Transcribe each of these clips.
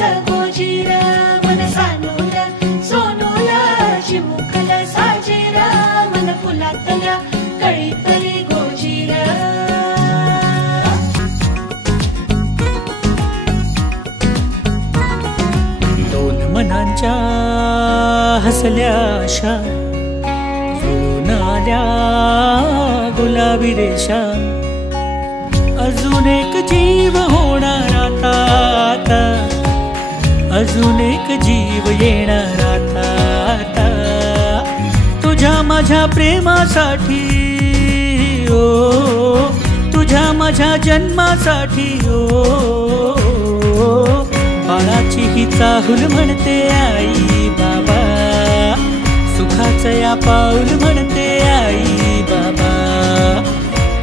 कसं गोजीर मन सानूल सोनूल चिमुकल साजीर मन फुलातल्या कळी परी गोजीर दोन मनांच्या हसल्या आशा जुळून आल्या गुलाबी रेषा अजून एक जीव होणार आता आता अजून एक जीव येणार आता आता तुझ्या माझ्या प्रेमासाठी ओ तुझ्या माझ्या जन्मासाठी ओ बाळाची ही चाहूल म्हणते आई बाबा सुखाचं या पाऊल म्हणते आई बाबा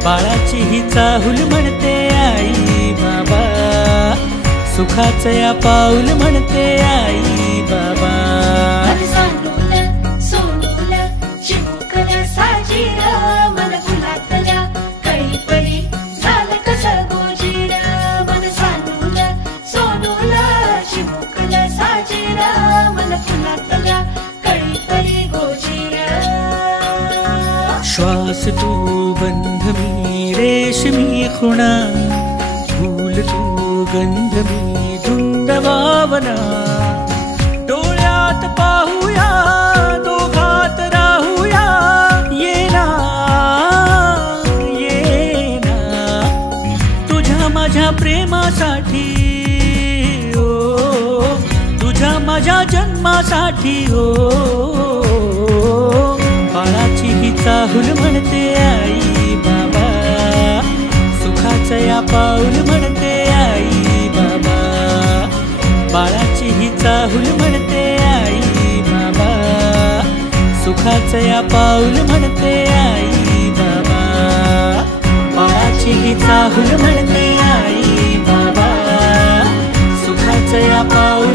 बाळाची ही चाहूल म्हणते आई बाबा सुखाचं या पाऊल म्हणते आई बाबा मन सानूल सोनूल चिमुकल साजीर मन फुलातल्या कळी परी झालं कसं गोजीर मन सानूल सोनूल चिमुकल साजीर मन फुलातल्या कळी परी गोजीर श्वास तू बंध मी रेशमी खुणा फूल तू गंध मी धुंद भावना डोळ्यात पाहूया दोघात राहूया ये ना तुझ्या माझ्या प्रेमासाठी ओ तुझ्या माझ्या जन्मासाठी ओ बाळाची ही चाहूल म्हणते आई बाबा सुखाचं या पाऊल म्हणते आई बाबा बाळाची ही चाहूल म्हणते आई बाबा सुखाचं या पाऊल म्हणते आई बाबा बाळाची ही चाहूल म्हणते आई बाबा सुखाचं या पाऊल